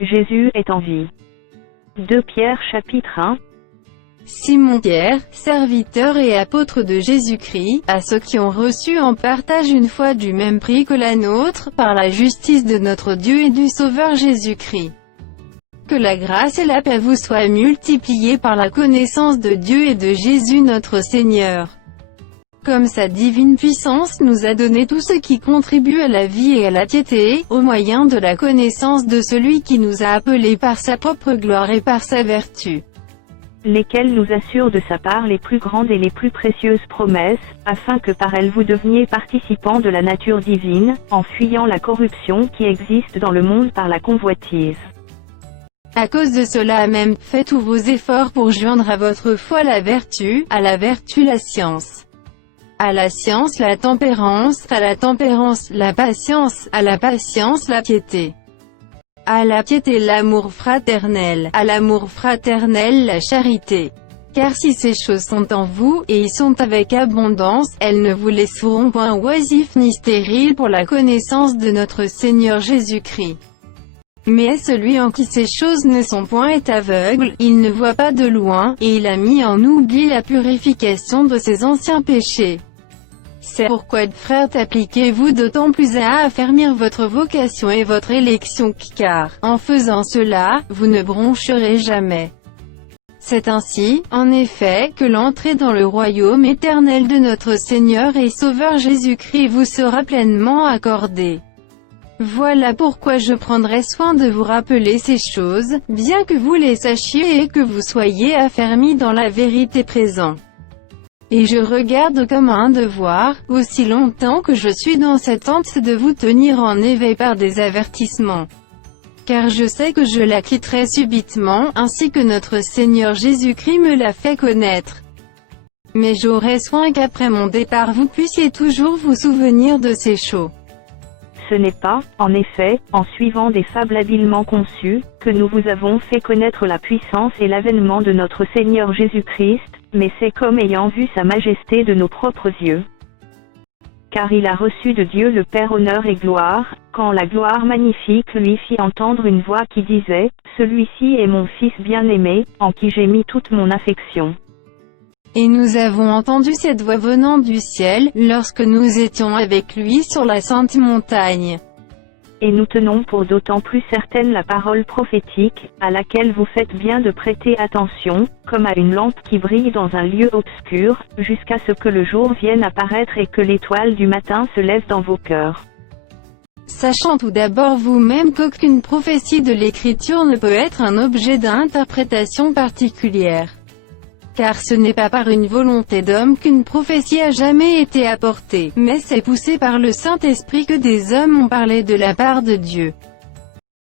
Jésus est en vie. 2 Pierre chapitre 1. Simon Pierre, serviteur et apôtre de Jésus-Christ, à ceux qui ont reçu en partage une foi du même prix que la nôtre, par la justice de notre Dieu et du Sauveur Jésus-Christ. Que la grâce et la paix vous soient multipliées par la connaissance de Dieu et de Jésus notre Seigneur. Comme sa divine puissance nous a donné tout ce qui contribue à la vie et à la piété, au moyen de la connaissance de celui qui nous a appelés par sa propre gloire et par sa vertu. Lesquels nous assurent de sa part les plus grandes et les plus précieuses promesses, afin que par elles vous deveniez participants de la nature divine, en fuyant la corruption qui existe dans le monde par la convoitise. À cause de cela même, faites tous vos efforts pour joindre à votre foi la vertu, à la vertu la science. À la science la tempérance, à la tempérance la patience, à la patience la piété. À la piété l'amour fraternel, à l'amour fraternel la charité. Car si ces choses sont en vous, et y sont avec abondance, elles ne vous laisseront point oisifs ni stériles pour la connaissance de notre Seigneur Jésus-Christ. Mais celui en qui ces choses ne sont point est aveugle, il ne voit pas de loin, et il a mis en oubli la purification de ses anciens péchés. C'est pourquoi, frères, appliquez-vous d'autant plus à affermir votre vocation et votre élection, car, en faisant cela, vous ne broncherez jamais. C'est ainsi, en effet, que l'entrée dans le royaume éternel de notre Seigneur et Sauveur Jésus-Christ vous sera pleinement accordée. Voilà pourquoi je prendrai soin de vous rappeler ces choses, bien que vous les sachiez et que vous soyez affermis dans la vérité présente. Et je regarde comme un devoir, aussi longtemps que je suis dans cette tente, de vous tenir en éveil par des avertissements. Car je sais que je la quitterai subitement, ainsi que notre Seigneur Jésus-Christ me l'a fait connaître. Mais j'aurai soin qu'après mon départ vous puissiez toujours vous souvenir de ces choses. Ce n'est pas, en effet, en suivant des fables habilement conçues, que nous vous avons fait connaître la puissance et l'avènement de notre Seigneur Jésus-Christ, mais c'est comme ayant vu sa majesté de nos propres yeux. Car il a reçu de Dieu le Père honneur et gloire, quand la gloire magnifique lui fit entendre une voix qui disait, « Celui-ci est mon Fils bien-aimé, en qui j'ai mis toute mon affection. » Et nous avons entendu cette voix venant du ciel, lorsque nous étions avec lui sur la sainte montagne. Et nous tenons pour d'autant plus certaine la parole prophétique, à laquelle vous faites bien de prêter attention, comme à une lampe qui brille dans un lieu obscur, jusqu'à ce que le jour vienne apparaître et que l'étoile du matin se lève dans vos cœurs. Sachant tout d'abord vous-même qu'aucune prophétie de l'Écriture ne peut être un objet d'interprétation particulière. Car ce n'est pas par une volonté d'homme qu'une prophétie a jamais été apportée, mais c'est poussé par le Saint-Esprit que des hommes ont parlé de la part de Dieu.